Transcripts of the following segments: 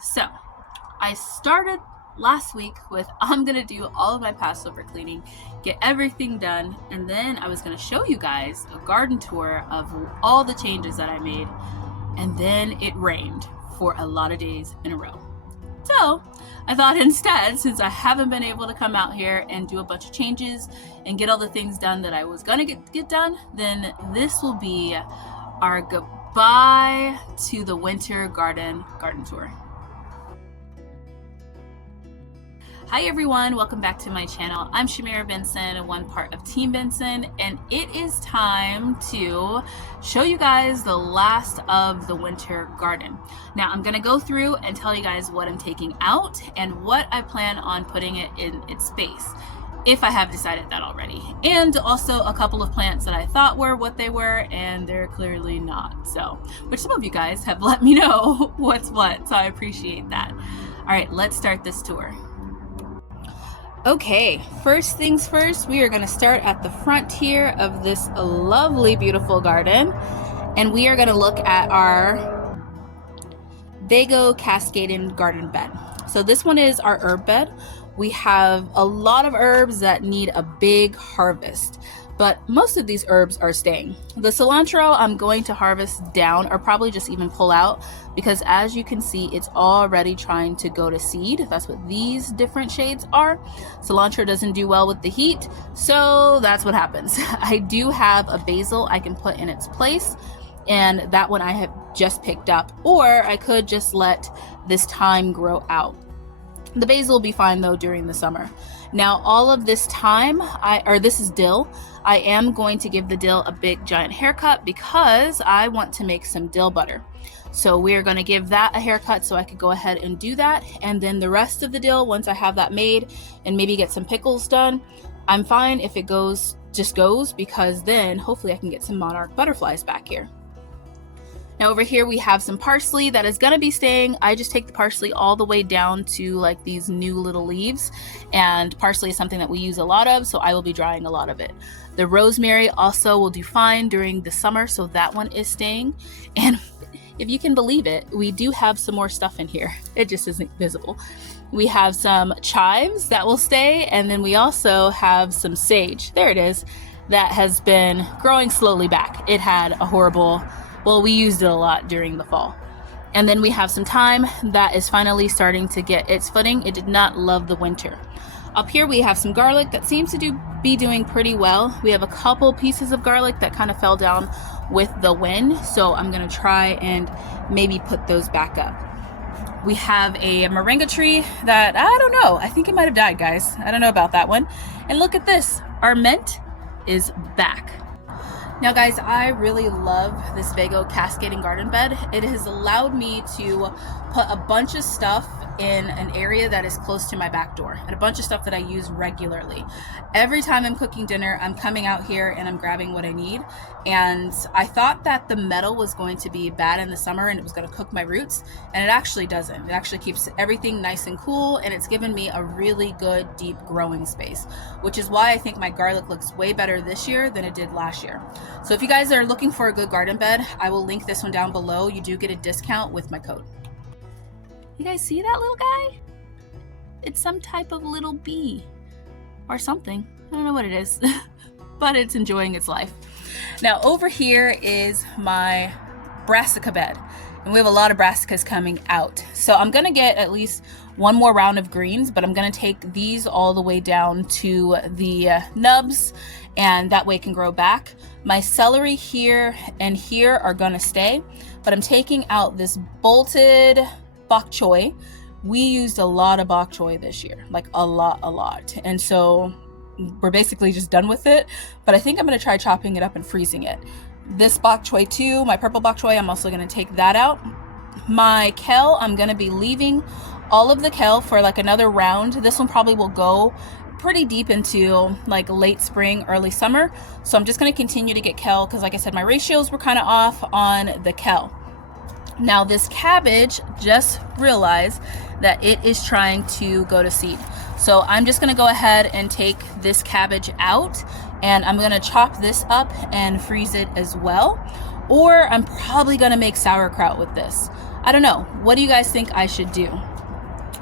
So I started last week with I'm gonna do all of my Passover cleaning, get everything done, and then I was gonna show you guys a garden tour of all the changes that I made, and then it rained for a lot of days in a row. So I thought instead, since I haven't been able to come out here and do a bunch of changes and get all the things done that I was gonna get done, then this will be our goodbye to the winter garden tour. Hi everyone, welcome back to my channel. I'm Shamira Benson, one part of Team Benson, and it is time to show you guys the last of the winter garden. Now I'm gonna go through and tell you guys what I'm taking out and what I plan on putting it in its space, if I have decided that already. And also a couple of plants that I thought were what they were, and they're clearly not. So, which some of you guys have let me know what's what, so I appreciate that. All right, let's start this tour. Okay, first things first, we are going to start at the front here of this lovely, beautiful garden, and we are going to look at our Vago cascading garden bed. So this one is our herb bed. We have a lot of herbs that need a big harvest, but most of these herbs are staying. The cilantro I'm going to harvest down, or probably just even pull out, because as you can see, it's already trying to go to seed. That's what these different shades are. Cilantro doesn't do well with the heat, so that's what happens. I do have a basil I can put in its place, and that one I have just picked up, or I could just let this thyme grow out. The basil will be fine though during the summer. Now all of this thyme, this is dill. I am going to give the dill a big giant haircut because I want to make some dill butter. So we're going to give that a haircut so I could go ahead and do that. And then the rest of the dill, once I have that made and maybe get some pickles done, I'm fine if it just goes, because then hopefully I can get some monarch butterflies back here. Now over here we have some parsley that is gonna be staying. I just take the parsley all the way down to like these new little leaves, and parsley is something that we use a lot of, so I will be drying a lot of it. The rosemary also will do fine during the summer, so that one is staying. And if you can believe it, we do have some more stuff in here. It just isn't visible. We have some chives that will stay, and then we also have some sage. There it is. That has been growing slowly back. It had a horrible, well, we used it a lot during the fall. And then we have some thyme that is finally starting to get its footing. It did not love the winter. Up here we have some garlic that seems to be doing pretty well. We have a couple pieces of garlic that kind of fell down with the wind, so I'm gonna try and maybe put those back up. We have a moringa tree that, I don't know, I think it might have died, guys. I don't know about that one. And look at this, our mint is back. Now guys, I really love this Vago cascading garden bed. It has allowed me to put a bunch of stuff in an area that is close to my back door, and a bunch of stuff that I use regularly. Every time I'm cooking dinner, I'm coming out here and I'm grabbing what I need. And I thought that the metal was going to be bad in the summer and it was going to cook my roots, and it actually doesn't. It actually keeps everything nice and cool, and it's given me a really good deep growing space, which is why I think my garlic looks way better this year than it did last year. So if you guys are looking for a good garden bed, I will link this one down below. You do get a discount with my code. You guys see that little guy? It's some type of little bee or something. I don't know what it is, but it's enjoying its life. Now over here is my Brassica bed, and we have a lot of Brassicas coming out. So I'm gonna get at least one more round of greens, but I'm gonna take these all the way down to the nubs, and that way it can grow back. My celery here and here are gonna stay, but I'm taking out this bolted bok choy. We used a lot of bok choy this year, like a lot. And so we're basically just done with it, but I think I'm gonna try chopping it up and freezing it. This bok choy too, my purple bok choy, I'm also gonna take that out. My kale, I'm gonna be leaving all of the kale for like another round. This one probably will go pretty deep into like late spring, early summer. So I'm just gonna continue to get kale because like I said, my ratios were kind of off on the kale. Now this cabbage, just realized that it is trying to go to seed. So I'm just gonna go ahead and take this cabbage out, and I'm gonna chop this up and freeze it as well. Or I'm probably gonna make sauerkraut with this. I don't know. What do you guys think I should do?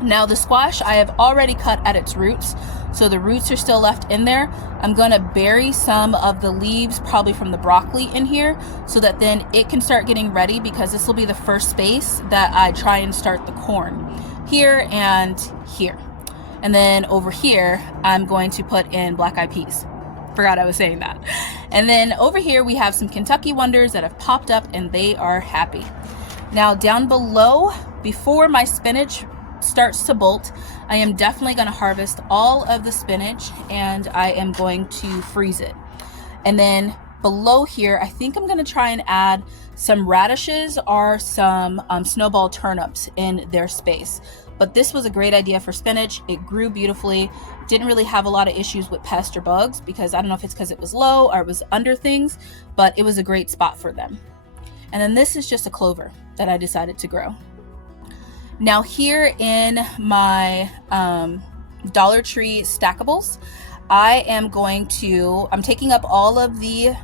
Now the squash I have already cut at its roots, so the roots are still left in there. I'm gonna bury some of the leaves, probably from the broccoli, in here, so that then it can start getting ready, because this will be the first space that I try and start the corn, here and here. And then over here, I'm going to put in black-eyed peas. Forgot I was saying that. And then over here, we have some Kentucky Wonders that have popped up, and they are happy. Now down below, before my spinach starts to bolt, I am definitely going to harvest all of the spinach, and I am going to freeze it. And then below here, I think I'm going to try and add some radishes or some snowball turnips in their space. But this was a great idea for spinach. It grew beautifully. Didn't really have a lot of issues with pests or bugs, because I don't know if it's because it was low or it was under things, but it was a great spot for them. And then this is just a clover that I decided to grow. Now here in my Dollar Tree stackables, I'm taking up all of the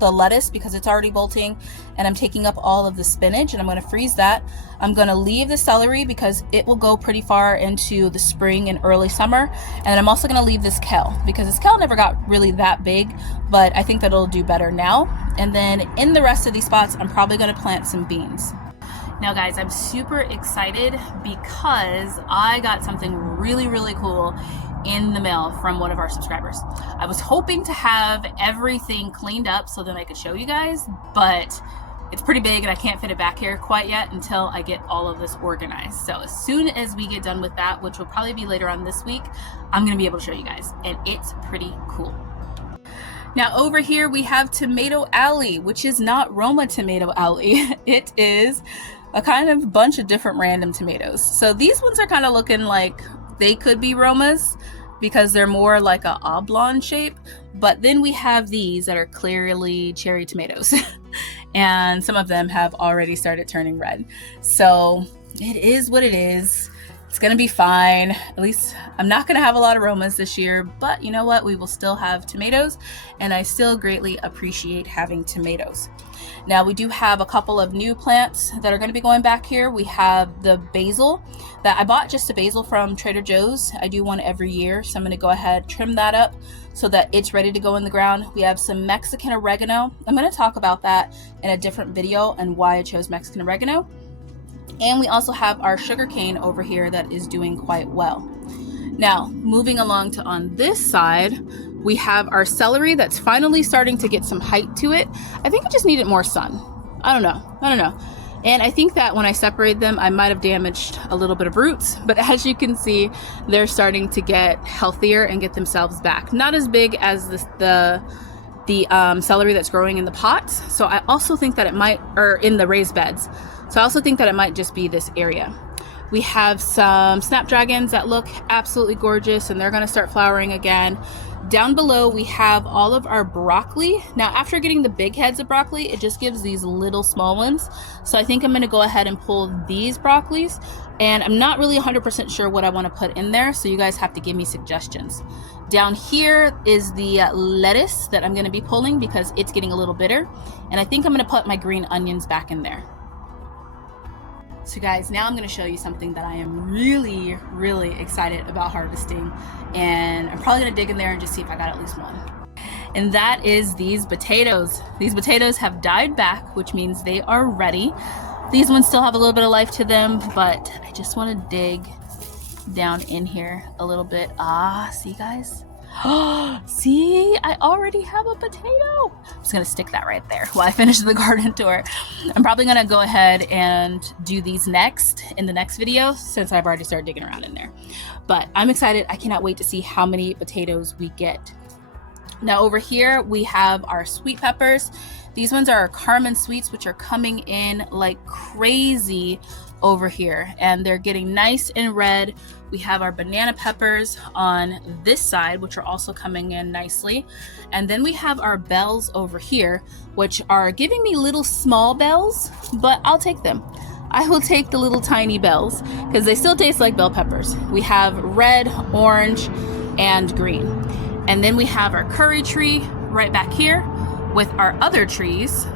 lettuce, because it's already bolting, and I'm taking up all of the spinach, and I'm going to freeze that. I'm going to leave the celery because it will go pretty far into the spring and early summer. And I'm also going to leave this kale, because this kale never got really that big, but I think that it'll do better now. And then in the rest of these spots, I'm probably going to plant some beans. Now guys, I'm super excited because I got something really, really cool in the mail from one of our subscribers. I was hoping to have everything cleaned up so that I could show you guys, but it's pretty big and I can't fit it back here quite yet until I get all of this organized. So as soon as we get done with that, which will probably be later on this week, I'm gonna be able to show you guys, and it's pretty cool. Now over here we have Tomato Alley, which is not Roma Tomato Alley. It is a kind of bunch of different random tomatoes. So these ones are kind of looking like they could be Romas, because they're more like a oblong shape. But then we have these that are clearly cherry tomatoes. And some of them have already started turning red. So it is what it is. It's gonna be fine. At least I'm not gonna have a lot of Romas this year, but you know what? We will still have tomatoes, and I still greatly appreciate having tomatoes. Now we do have a couple of new plants that are going to be going back here. We have the basil that I bought, just a basil from Trader Joe's. I do one every year, so I'm going to go ahead, trim that up so that it's ready to go in the ground. We have some Mexican oregano. I'm going to talk about that in a different video and why I chose Mexican oregano. And we also have our sugarcane over here that is doing quite well. Now, moving along to on this side, we have our celery that's finally starting to get some height to it. I think it just needed more sun. I don't know. And I think that when I separate them, I might have damaged a little bit of roots, but as you can see, they're starting to get healthier and get themselves back. Not as big as the celery that's growing in the pots. So I also think that it might, or in the raised beds. So I also think that it might just be this area. We have some snapdragons that look absolutely gorgeous, and they're going to start flowering again. Down below, we have all of our broccoli. Now, after getting the big heads of broccoli, it just gives these little small ones. So I think I'm going to go ahead and pull these broccolis, and I'm not really 100% sure what I want to put in there, so you guys have to give me suggestions. Down here is the lettuce that I'm going to be pulling because it's getting a little bitter, and I think I'm going to put my green onions back in there. So guys, now I'm going to show you something that I am really, really excited about harvesting, and I'm probably going to dig in there and just see if I got at least one. And that is these potatoes. These potatoes have died back, which means they are ready. These ones still have a little bit of life to them, but I just want to dig down in here a little bit. See guys? See, I already have a potato. I'm just gonna stick that right there while I finish the garden tour. I'm probably gonna go ahead and do these next in the next video since I've already started digging around in there. But I'm excited. I cannot wait to see how many potatoes we get. Now over here we have our sweet peppers. These ones are our Carmen sweets, which are coming in like crazy over here, and they're getting nice and red. We have our banana peppers on this side, which are also coming in nicely. And then we have our bells over here, which are giving me little small bells, but I'll take them. I will take the little tiny bells because they still taste like bell peppers. We have red, orange, and green. And then we have our curry tree right back here with our other trees.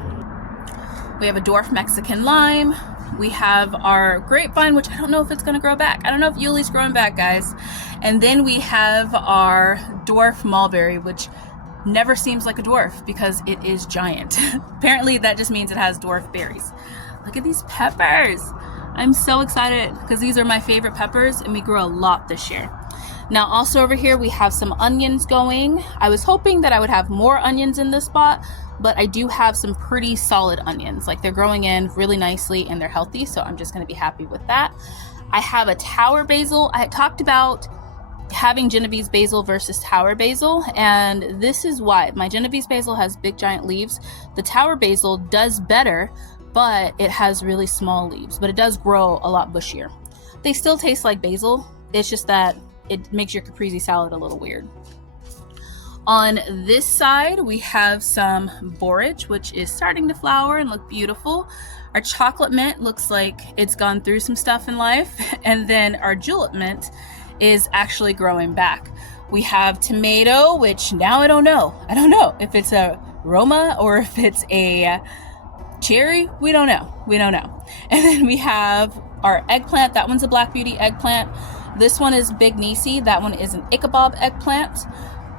We have a dwarf Mexican lime, we have our grapevine, which I don't know if it's gonna grow back. I don't know if Yuli's growing back, guys. And then we have our dwarf mulberry, which never seems like a dwarf because it is giant. Apparently that just means it has dwarf berries. Look at these peppers. I'm so excited because these are my favorite peppers and we grew a lot this year. Now also over here we have some onions going. I was hoping that I would have more onions in this spot, but I do have some pretty solid onions. Like they're growing in really nicely and they're healthy, so I'm just gonna be happy with that. I have a tower basil. I had talked about having Genovese basil versus tower basil, and this is why. My Genovese basil has big giant leaves. The tower basil does better, but it has really small leaves, but it does grow a lot bushier. They still taste like basil. It's just that it makes your caprese salad a little weird. On this side, we have some borage, which is starting to flower and look beautiful. Our chocolate mint looks like it's gone through some stuff in life. And then our julep mint is actually growing back. We have tomato, which now I don't know. I don't know if it's a Roma or if it's a cherry. We don't know. And then we have our eggplant. That one's a Black Beauty eggplant. This one is Big Nisi. That one is an Ichabod eggplant.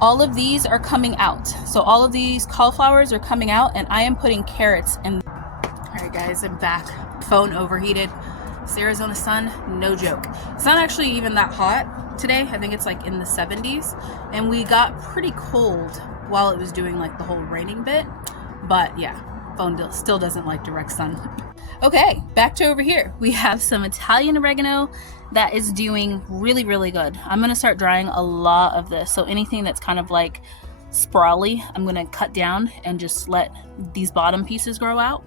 All of these are coming out. So all of these cauliflowers are coming out, and I am putting carrots in. All right, guys, I'm back. Phone overheated. It's Arizona sun, no joke. It's not actually even that hot today. I think it's like in the 70s, and we got pretty cold while it was doing like the whole raining bit. But yeah, phone still doesn't like direct sun. Okay, back to over here. We have some Italian oregano that is doing really, really good. I'm gonna start drying a lot of this. So anything that's kind of like sprawly, I'm gonna cut down and just let these bottom pieces grow out.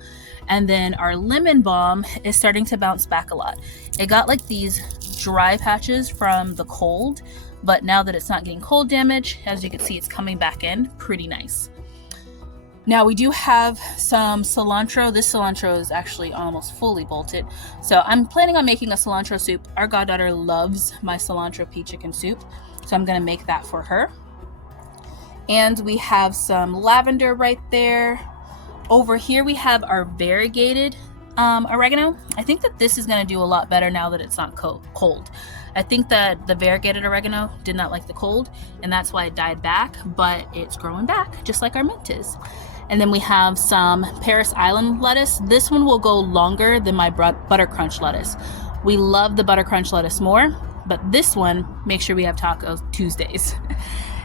And then our lemon balm is starting to bounce back a lot. It got like these dry patches from the cold, but now that it's not getting cold damage, as you can see, it's coming back in pretty nice. Now we do have some cilantro. This cilantro is actually almost fully bolted. So I'm planning on making a cilantro soup. Our goddaughter loves my cilantro pea chicken soup, so I'm gonna make that for her. And we have some lavender right there. Over here we have our variegated oregano. I think that this is gonna do a lot better now that it's not cold. I think that the variegated oregano did not like the cold, and that's why it died back, but it's growing back just like our mint is. And then we have some Paris Island lettuce. This one will go longer than my butter crunch lettuce. We love the butter crunch lettuce more, but this one, make sure we have Taco Tuesdays.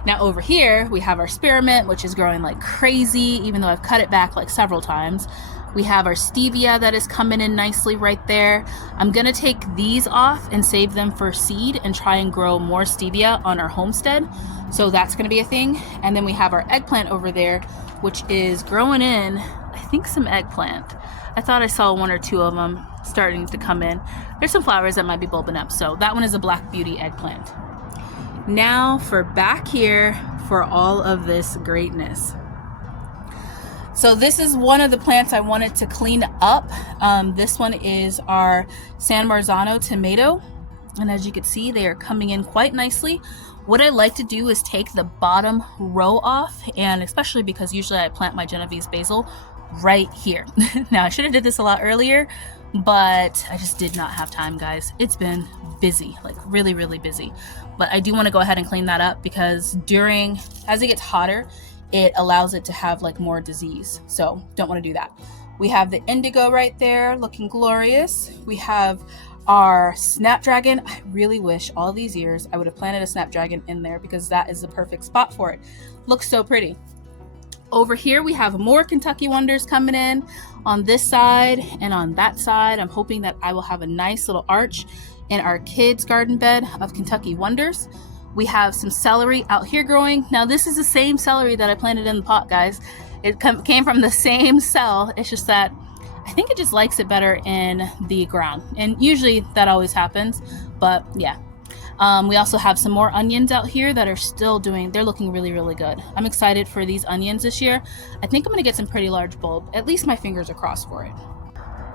Now over here, we have our spearmint, which is growing like crazy, even though I've cut it back like several times. We have our stevia that is coming in nicely right there. I'm gonna take these off and save them for seed and try and grow more stevia on our homestead. So that's gonna be a thing. And then we have our eggplant over there, which is growing in, I think, some eggplant. I thought I saw one or two of them starting to come in. There's some flowers that might be bulbing up. So that one is a Black Beauty eggplant. Now for back here for all of this greatness. So this is one of the plants I wanted to clean up. This one is our San Marzano tomato. And as you can see, they are coming in quite nicely. What I like to do is take the bottom row off, and especially because usually I plant my Genovese basil right here. Now I should have did this a lot earlier, but I just did not have time, guys. It's been busy, like really, really busy. But I do want to go ahead and clean that up because as it gets hotter, it allows it to have like more disease. So don't want to do that. We have the indigo right there looking glorious. We have our snapdragon. I really wish all these years I would have planted a snapdragon in there because that is the perfect spot for it. Looks so pretty. Over here we have more Kentucky Wonders coming in on this side and on that side. I'm hoping that I will have a nice little arch in our kids' garden bed of Kentucky Wonders. We have some celery out here growing. Now this is the same celery that I planted in the pot, guys. It came from the same cell. It's just that I think it just likes it better in the ground. And usually that always happens, but yeah. We also have some more onions out here that are still they're looking really, really good. I'm excited for these onions this year. I think I'm gonna get some pretty large bulb. At least my fingers are crossed for it.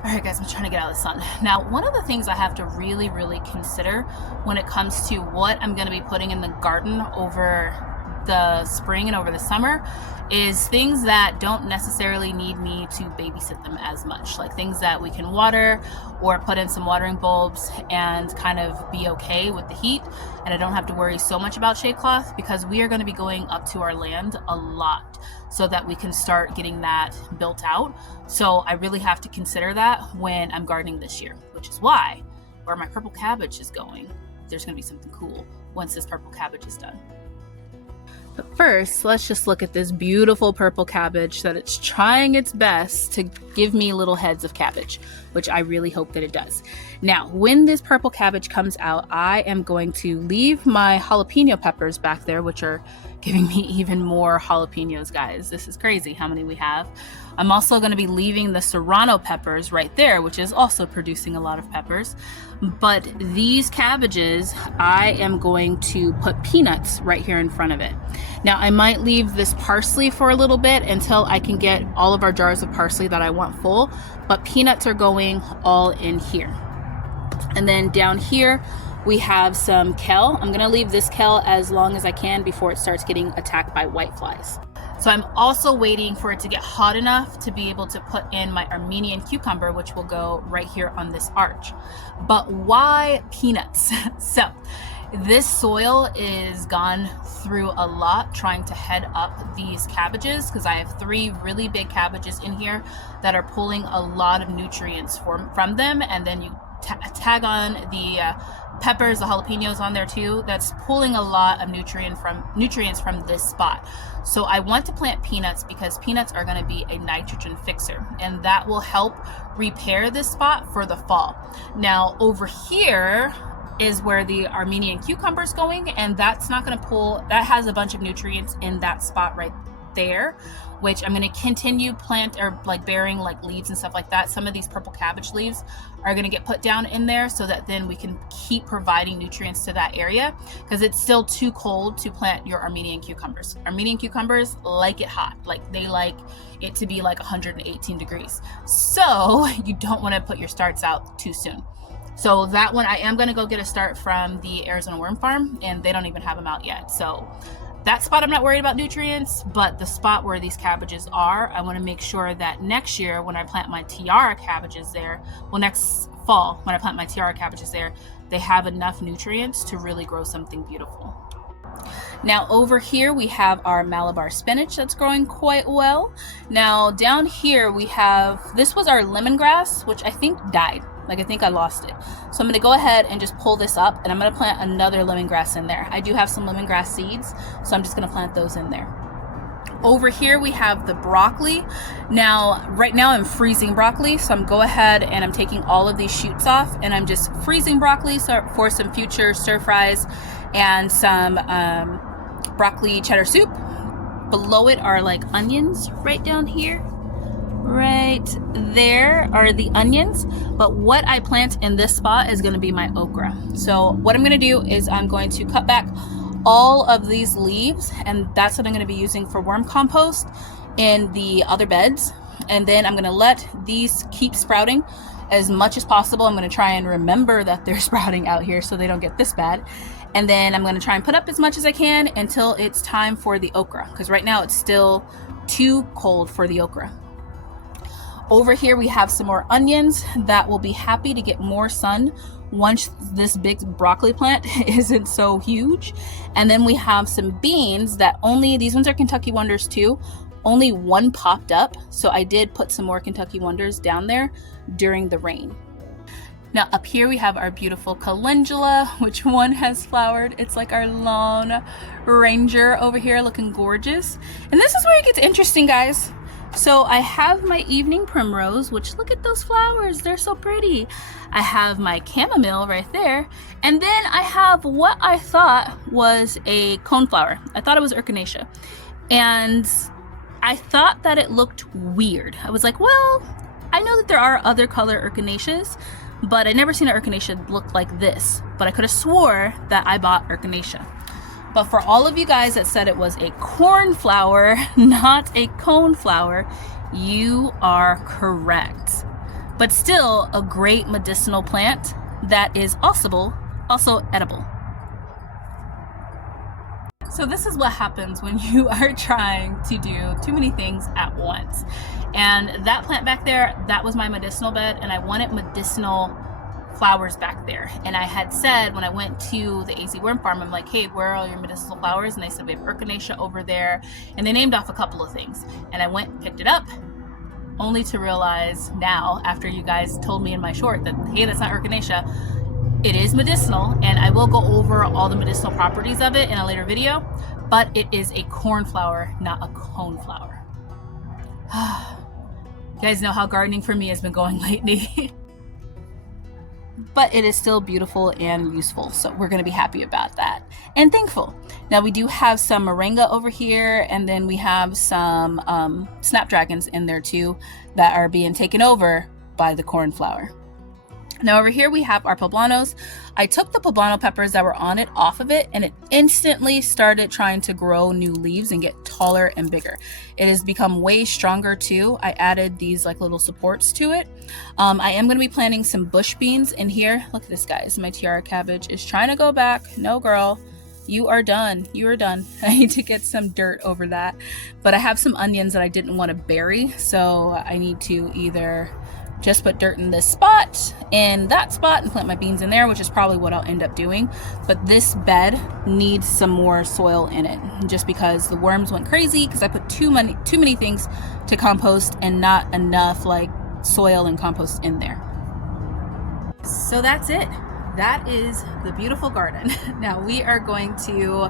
All right, guys, I'm trying to get out of the sun. Now, one of the things I have to really, really consider when it comes to what I'm gonna be putting in the garden over the spring and over the summer is things that don't necessarily need me to babysit them as much, like things that we can water or put in some watering bulbs and kind of be okay with the heat, and I don't have to worry so much about shade cloth, because we are going to be going up to our land a lot so that we can start getting that built out. So I really have to consider that when I'm gardening this year, which is why where my purple cabbage is going, there's going to be something cool once this purple cabbage is done. But first, let's just look at this beautiful purple cabbage that it's trying its best to give me little heads of cabbage, which I really hope that it does. Now, when this purple cabbage comes out, I am going to leave my jalapeno peppers back there, which are giving me even more jalapenos, guys. This is crazy how many we have. I'm also going to be leaving the serrano peppers right there, which is also producing a lot of peppers. But these cabbages, I am going to put peanuts right here in front of it. Now, I might leave this parsley for a little bit until I can get all of our jars of parsley that I want full, but peanuts are going all in here. And then down here, we have some kale. I'm gonna leave this kale as long as I can before it starts getting attacked by whiteflies. So I'm also waiting for it to get hot enough to be able to put in my Armenian cucumber, which will go right here on this arch. But why peanuts? So this soil is gone through a lot trying to head up these cabbages, because I have 3 really big cabbages in here that are pulling a lot of nutrients from them, and then you tag on the peppers, the jalapenos on there too. That's pulling a lot of nutrients from this spot. So I want to plant peanuts because peanuts are going to be a nitrogen fixer, and that will help repair this spot for the fall. Now over here is where the Armenian cucumber is going, and that's not going to pull, that has a bunch of nutrients in that spot right there, which I'm going to continue bearing like leaves and stuff like that. Some of these purple cabbage leaves are going to get put down in there so that then we can keep providing nutrients to that area, because it's still too cold to plant your Armenian cucumbers. Armenian cucumbers like it hot, like they like it to be like 118 degrees. So you don't want to put your starts out too soon. So that one I am going to go get a start from the Arizona Worm Farm, and they don't even have them out yet. So that spot I'm not worried about nutrients, but the spot where these cabbages are, I want to make sure that next year when I plant my tiara cabbages there, well, next fall when I plant my tiara cabbages there, they have enough nutrients to really grow something beautiful. Now over here we have our Malabar spinach that's growing quite well. Now down here we have, this was our lemongrass, which I think died. Like I think I lost it. So I'm going to go ahead and just pull this up, and I'm going to plant another lemongrass in there. I do have some lemongrass seeds, so I'm just going to plant those in there. Over here we have the broccoli. Now, right now I'm freezing broccoli, so I'm go ahead and I'm taking all of these shoots off, and I'm just freezing broccoli for some future stir fries and some broccoli cheddar soup. Below it are like onions right down here. Right there are the onions, but what I plant in this spot is going to be my okra. So what I'm going to do is I'm going to cut back all of these leaves, and that's what I'm going to be using for worm compost in the other beds. And then I'm going to let these keep sprouting as much as possible. I'm going to try and remember that they're sprouting out here so they don't get this bad. And then I'm going to try and put up as much as I can until it's time for the okra, because right now it's still too cold for the okra. Over here we have some more onions that will be happy to get more sun once this big broccoli plant isn't so huge. And then we have some beans that these ones are Kentucky Wonders too. Only one popped up, so I did put some more Kentucky Wonders down there during the rain. Now up here we have our beautiful calendula, which one has flowered. It's like our Lone Ranger over here, looking gorgeous. And this is where it gets interesting, guys. So I have my evening primrose, which look at those flowers, they're so pretty. I have my chamomile right there, and then I have what I thought was a coneflower. I thought it was echinacea, and I thought that it looked weird. I was like, well, I know that there are other color echinaceas, but I never seen an echinacea look like this, but I could have swore that I bought echinacea. But for all of you guys that said it was a cornflower, not a coneflower, you are correct. But still a great medicinal plant that is also edible. So this is what happens when you are trying to do too many things at once. And that plant back there, that was my medicinal bed, and I wanted medicinal flowers back there. And I had said when I went to the AZ Worm Farm, I'm like, hey, where are all your medicinal flowers? And they said we have echinacea over there, and they named off a couple of things. And I went and picked it up, only to realize now, after you guys told me in my short that, hey, that's not echinacea, it is medicinal, and I will go over all the medicinal properties of it in a later video, but it is a cornflower, not a coneflower. You guys know how gardening for me has been going lately. But it is still beautiful and useful, so we're going to be happy about that and thankful. Now we do have some moringa over here, and then we have some snapdragons in there too that are being taken over by the cornflower. Now over here we have our poblanos. I took the poblano peppers that were on it off of it, and it instantly started trying to grow new leaves and get taller and bigger. It has become way stronger too. I added these like little supports to it. I am going to be planting some bush beans in here. Look at this, guys. My tiara cabbage is trying to go back. No, girl. You are done. You are done. I need to get some dirt over that. But I have some onions that I didn't want to bury, so I need to either just put dirt in this spot and that spot and plant my beans in there, which is probably what I'll end up doing. But this bed needs some more soil in it, just because the worms went crazy because I put too many things to compost and not enough like soil and compost in there. So that's it. That is the beautiful garden. Now we are going to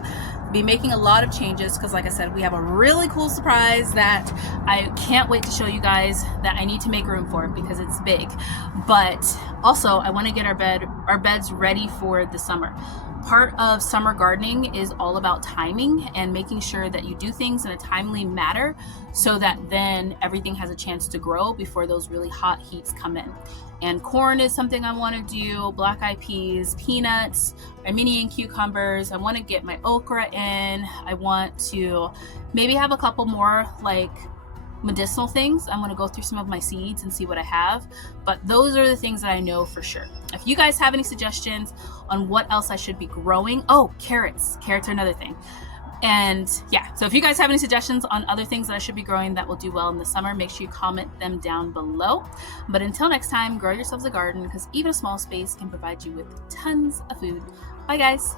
be making a lot of changes because, like I said, we have a really cool surprise that I can't wait to show you guys, that I need to make room for because it's big. But also I want to get our beds ready for the summer. Part of summer gardening is all about timing and making sure that you do things in a timely manner so that then everything has a chance to grow before those really hot heats come in. And corn is something I want to do, black-eyed peas, peanuts, Armenian cucumbers. I want to get my okra in. I want to maybe have a couple more like medicinal things. I'm going to go through some of my seeds and see what I have. But those are the things that I know for sure. If you guys have any suggestions on what else I should be growing. Oh, carrots. Carrots are another thing. And yeah, so if you guys have any suggestions on other things that I should be growing that will do well in the summer, make sure you comment them down below. But until next time, grow yourselves a garden, because even a small space can provide you with tons of food. Bye guys.